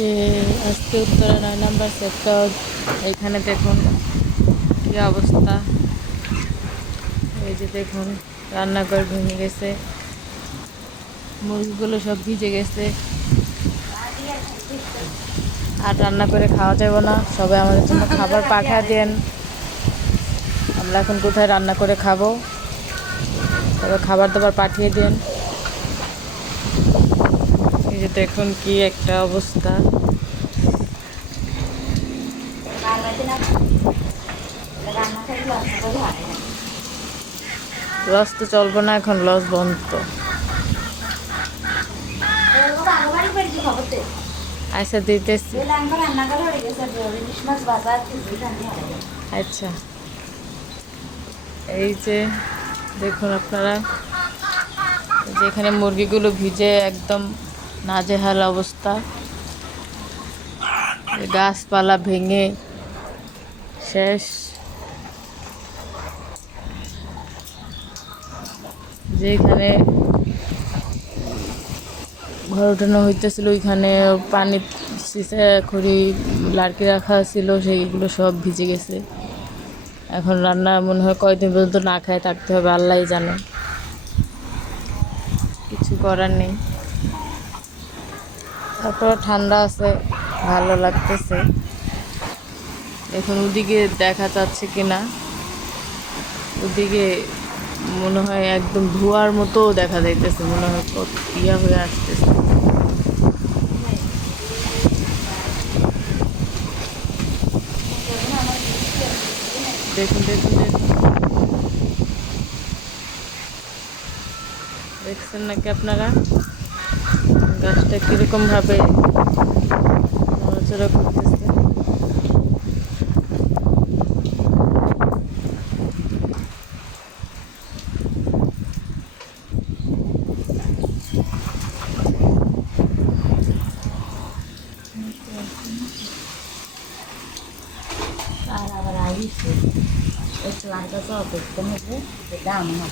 যে আজকে উত্তরা 9 নম্বর সেক্টর। এখানে দেখুন কি অবস্থা। এই যে দেখুন রান্নাঘর ভেঙে গেছে, মুরগিগুলো সব ভিজে গেছে, আর রান্না করে খাওয়া যাবে না। সবাই আমাদের জন্য খাবার পাঠিয়ে দেন। আমরা এখন কোথায় রান্না করে খাবো, তবে খাবার দাবার পাঠিয়ে দেন। এই যে দেখুন কি একটা অবস্থা। লস তো চলবে না, এখন লস বন্ধ। আচ্ছা দিতেছি। আচ্ছা এই যে দেখুন আপনারা, যেখানে মুরগিগুলো ভিজে একদম নাজেহাল অবস্থা, গাছপালা ভেঙে শেষ। যেখানে ঘর উঠানো হইতেছিল ওইখানে পানি সিসা খড়ি লাড়কি রাখা ছিল, সেইগুলো সব ভিজে গেছে। এখন রান্না মনে হয় কয়দিন পর্যন্ত না খায় থাকতে হবে, আল্লাহই জানে। কিছু করার নেই। তারপর ঠান্ডা আছে, ভালো লাগতেছে। এখন ওদিকে দেখা যাচ্ছে কিনা, ওদিকে মনে হয় একদম ধোঁয়ার মতো দেখা যাইতেছে, মনে হয় কত ইয়া হয়ে আসতেছে। দেখুন দেখুন দেখুন, দেখছেন নাকি আপনারা গাছটা কিরকম ভাবে নড়াচড়া করতেছে। আর আবার আইসে একটু লাগা তো করতে হবে, এটা আমার